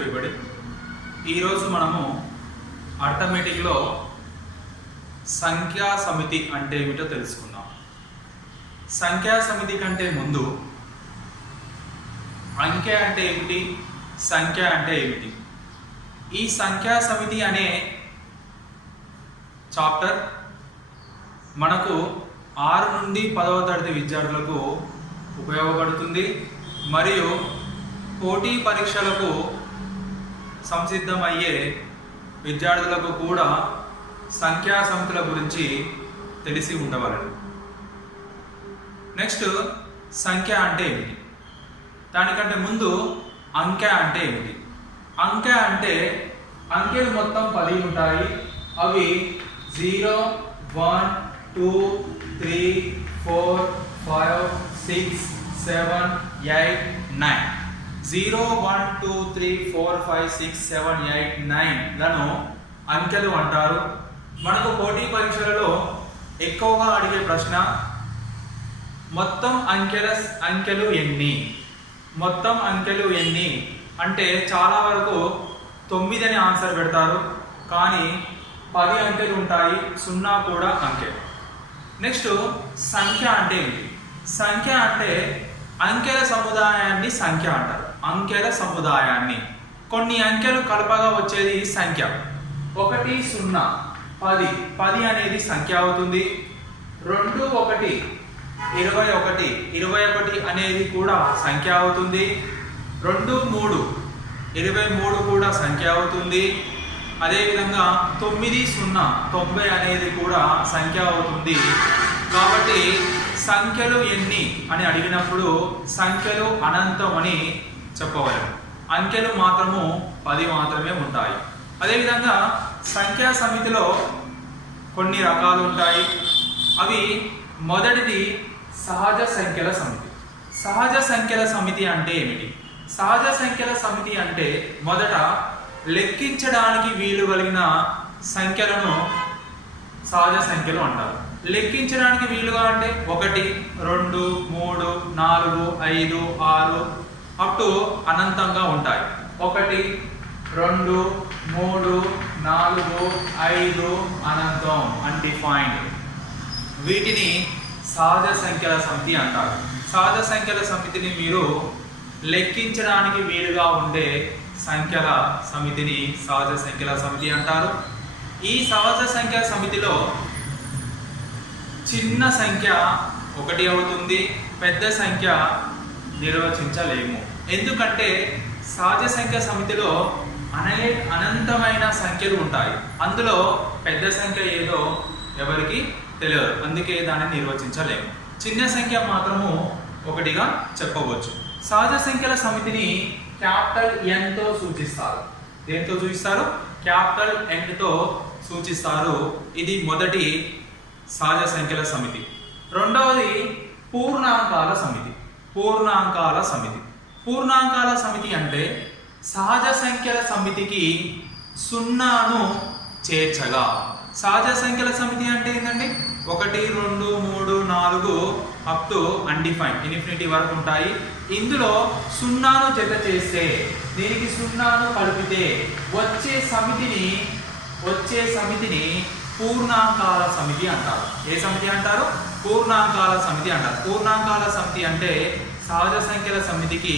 Everybody. ఈరోజు మనము అర్థమెటిక్లో సంఖ్యా సమితి అంటే ఏమిటో తెలుసుకుందాం. సంఖ్యా సమితి కంటే ముందు అంకె అంటే ఏమిటి, సంఖ్య అంటే ఏమిటి, ఈ సంఖ్యా సమితి అనే చాప్టర్ మనకు 6 నుండి 10వ తరగతి విద్యార్థులకు ఉపయోగపడుతుంది. మరియు పోటీ పరీక్షలకు సంసిద్ధమయ్యే విద్యార్థులకు కూడా సంఖ్యా సమితుల గురించి తెలిసి ఉండవలెను. నెక్స్ట్, సంఖ్య అంటే ఏమిటి, దానికంటే ముందు అంకె అంటే ఏమిటి. అంకె అంటే అంకెలు మొత్తం 10 ఉంటాయి. అవి 0, 1, 2, 3, 4, 5, 6, 7, 8, 9. 0, 1, 2, 3, 4, 5, 6, 7, 8, 9 లను అంకెలు అంటారు. మనకు పోటీ పరీక్షలలో ఎక్కువగా అడిగే ప్రశ్న, మొత్తం అంకెలు ఎన్ని, మొత్తం అంకెలు ఎన్ని అంటే చాలా వరకు 9 అని ఆన్సర్ పెడతారు. కానీ 10 అంకెలు ఉంటాయి, 0 కూడా అంకె. నెక్స్ట్, సంఖ్య అంటే ఏంటి? సంఖ్య అంటే అంకెల సముదాయాన్ని సంఖ్య అంటారు. అంకెల సముదాయాన్ని, కొన్ని అంకెలు కలపగా వచ్చేది సంఖ్య. 1, 0, 10, 10 అనేది సంఖ్య అవుతుంది. 2, 1, 21, 21 అనేది కూడా సంఖ్య అవుతుంది. 2, 3, 23 కూడా సంఖ్య అవుతుంది. అదేవిధంగా 9, 0, 90 అనేది కూడా సంఖ్య అవుతుంది. కాబట్టి సంఖ్యలు ఎన్ని అని అడిగినప్పుడు సంఖ్యలు అనంతం అని చెప్పవలెను. అంకెలు మాత్రము 10 మాత్రమే ఉంటాయి. అదేవిధంగా సంఖ్యా సమితిలో కొన్ని రకాలు ఉంటాయి. అవి, మొదటిది సహజ సంఖ్యల సమితి. సహజ సంఖ్యల సమితి అంటే ఏమిటి? సహజ సంఖ్యల సమితి అంటే మొదట లెక్కించడానికి వీలు కలిగిన సంఖ్యలను సహజ సంఖ్యలు అంటారు. లెక్కించడానికి వీలుగా అంటే 1, 2, 3, 4, 5, 6 అప్ టు అనంతంగా ఉంటాయి. 1, 2, 3, 4, 5 అనంతం, అన్డిఫైన్డ్. వీటిని సహజ సంఖ్యల సమితి అంటారు. సహజ సంఖ్యల సమితిని మీరు లెక్కించడానికి వీలుగా ఉండే సంఖ్యల సమితిని సహజ సంఖ్యల సమితి అంటారు. ఈ సహజ సంఖ్యల సమితిలో చిన్న సంఖ్య 1 అవుతుంది, పెద్ద సంఖ్య నిర్వచించలేము. ఎందుకంటే సహజ సంఖ్య సమితిలో అనంతమైన సంఖ్యలు ఉంటాయి. అందులో పెద్ద సంఖ్య ఏదో ఎవరికి తెలియదు, అందుకే దాన్ని నిర్వచించలేము. చిన్న సంఖ్య మాత్రము 1గా చెప్పవచ్చు. సహజ సంఖ్యల సమితిని క్యాపిటల్ N తో సూచిస్తారు. దేంతో సూచిస్తారు? క్యాపిటల్ N తో సూచిస్తారు. ఇది మొదటి సహజ సంఖ్యల సమితి. రెండవది పూర్ణాంకాల సమితి. పూర్ణాంకాల సమితి. పూర్ణాంకాల సమితి అంటే సహజ సంఖ్యల సమితికి 0ను చేర్చగా. సహజ సంఖ్యల సమితి అంటే ఏంటండి? 1, 2, 3, 4 అప్ టు అన్డిఫైన్, ఇన్ఫినిటీ వరకు ఉంటాయి. ఇందులో 0ను జత చేస్తే, దీనికి 0ను కలిపితే వచ్చే సమితిని పూర్ణాంకాల సమితి అంటారు. ఏ సమితి అంటారు? పూర్ణాంకాల సమితి అంటారు. పూర్ణాంకాల సమితి అంటే సహజ సంఖ్యల సమితికి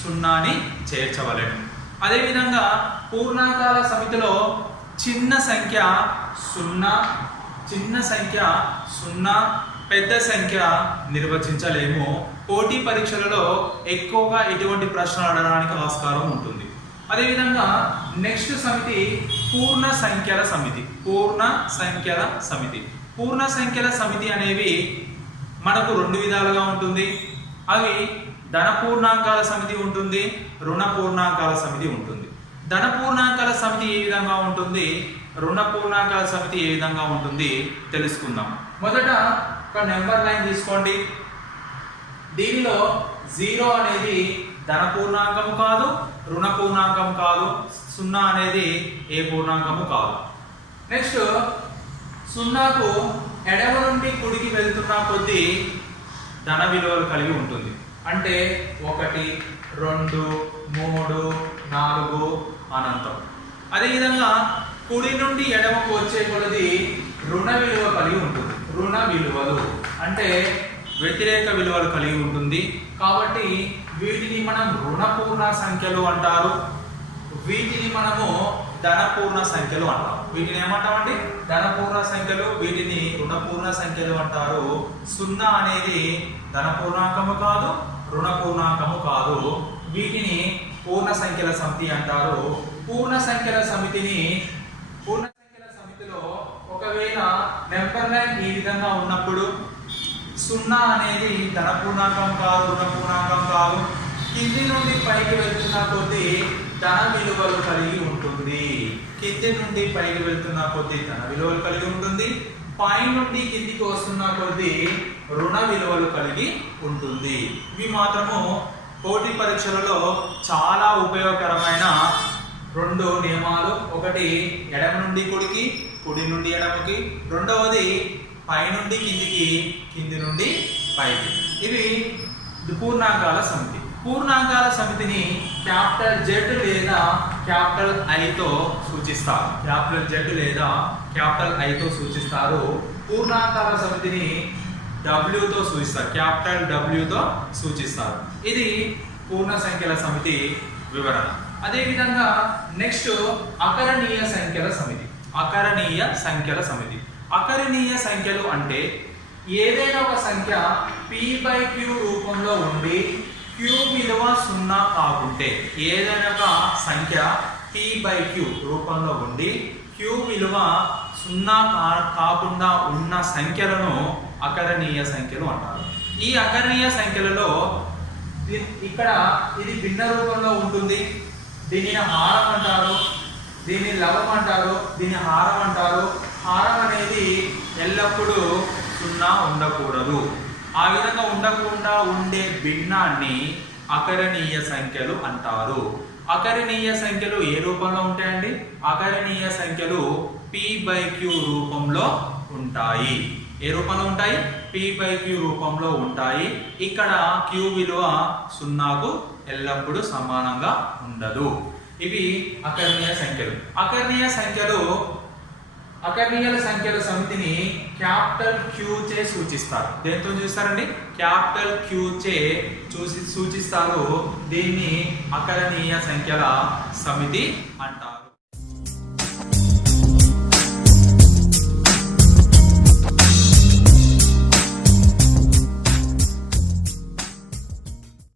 0ని చేర్చవలెను. అదేవిధంగా పూర్ణాంకాల సమితిలో చిన్న సంఖ్య 0, పెద్ద సంఖ్య నిర్వచించలేము. పోటీ పరీక్షలలో ఎక్కువగా ఎటువంటి ప్రశ్నలు అడగడానికి ఆస్కారం ఉంటుంది. అదేవిధంగా నెక్స్ట్ సమితి పూర్ణ సంఖ్యల సమితి. పూర్ణ సంఖ్యల సమితి. పూర్ణ సంఖ్యల సమితి అనేవి మనకు 2 విధాలుగా ఉంటుంది. అవి ధన పూర్ణాంకాల సమితి ఉంటుంది, రుణ పూర్ణాంకాల సమితి ఉంటుంది. ధన పూర్ణాంకాల సమితి ఏ విధంగా ఉంటుంది, రుణ పూర్ణాంకాల సమితి ఏ విధంగా ఉంటుంది తెలుసుకుందాం. మొదట ఒక నెంబర్ లైన్ తీసుకోండి. దీనిలో 0 అనేది ధన పూర్ణాంకము కాదు, రుణ పూర్ణాంకం కాదు, 0 అనేది ఏ పూర్ణాంకము కాదు. నెక్స్ట్, 0కు ఎడమ నుండి కుడికి వెళ్తున్న కొద్దీ ధన విలువలు కలిగి ఉంటుంది. అంటే 1, 2, 3, 4, అనంతం. అదేవిధంగా కుడి నుండి ఎడమకు వచ్చే కొలది రుణ విలువ కలిగి ఉంటుంది. రుణ విలువలు అంటే వ్యతిరేక విలువలు కలిగి ఉంటుంది. కాబట్టి వీటిని మనం రుణపూర్ణ సంఖ్యలు అంటారు, వీటిని మనము ధనపూర్ణ సంఖ్యలు అంటాం. వీటిని ఏమంటామండి? ధనపూర్ణ సంఖ్యలు, వీటిని రుణపూర్ణ సంఖ్యలు అంటారు. 0 అనేది ధనపూర్ణాంకము కాదు, రుణపూర్ణాంకము కాదు. వీటిని పూర్ణ సంఖ్యల సమితి అంటారు. పూర్ణ సంఖ్యల సమితిలో ఒకవేళ నెంబర్ లైన్ ఈ విధంగా ఉన్నప్పుడు 0 అనేది ధనపూర్ణాంకం కాదు, రుణపూర్ణాంకం కాదు. కింది నుండి పైకి వెళ్తున్న కొద్దీ ధన విలువలు కలిగి ఉంటుంది. కింది నుండి పైకి వెళ్తున్న కొద్దీ ధన విలువలు కలిగి ఉంటుంది. పై నుండి కిందికి వస్తున్న కొద్దీ రుణ విలువలు కలిగి ఉంటుంది. ఇవి మాత్రము పోటీ పరీక్షలలో చాలా ఉపయోగకరమైన 2 నియమాలు. ఒకటి ఎడమ నుండి కుడికి, కుడి నుండి ఎడమకి. రెండవది పై నుండి కిందికి, కింది నుండి పైకి. ఇవి పూర్ణాంకాల సమితి. పూర్ణాంకాల సమితిని క్యాపిటల్ Z లేదా క్యాపిటల్ I తో సూచిస్తారు. క్యాపిటల్ Z లేదా క్యాపిటల్ I తో సూచిస్తారు. పూర్ణాంకాల సమితిని W తో సూచిస్తారు, క్యాపిటల్ W తో సూచిస్తారు. ఇది పూర్ణ సంఖ్యల సమితి వివరణ. అదేవిధంగా నెక్స్ట్ అకరణీయ సంఖ్యల సమితి. అకరణీయ సంఖ్యల సమితి. అకరణీయ సంఖ్యలు అంటే ఏదైనా ఒక సంఖ్య p/q రూపంలో ఉండి q విలువ 0 కాకుంటే, ఏదైనా ఒక సంఖ్య p/q రూపంలో ఉండి q విలువ 0 కాకుండా ఉన్న సంఖ్యలను అకరణీయ సంఖ్యలు అంటారు. ఈ అకరణీయ సంఖ్యలలో ఇక్కడ ఇది భిన్న రూపంలో ఉంటుంది. దీనిని హారం అంటారు, దీన్ని లవం అంటారు, దీన్ని హారం అంటారు. హారం అనేది ఎల్లప్పుడూ 0 ఉండకూడదు. ఆ విధంగా ఉండకుండా ఉండే భిన్నాన్ని అకరణీయ సంఖ్యలు అంటారు. అకరణీయ సంఖ్యలు ఏ రూపంలో ఉంటాయండి? అకరణీయ సంఖ్యలు p/q రూపంలో ఉంటాయి. ఏ రూపంలో ఉంటాయి? p/q రూపంలో ఉంటాయి. ఇక్కడ q విలువ 0కు ఎల్లప్పుడూ సమానంగా ఉండదు. ఇవి అకరణీయ సంఖ్యలు. అకరణీయ సంఖ్యల సమితిని క్యాపిటల్ Q చే సూచిస్తారు. దేంతో చూస్తారండి? క్యాపిటల్ Q చే సూచిస్తారు. దీన్ని అకరణీయ సంఖ్యల సమితి అంటారు.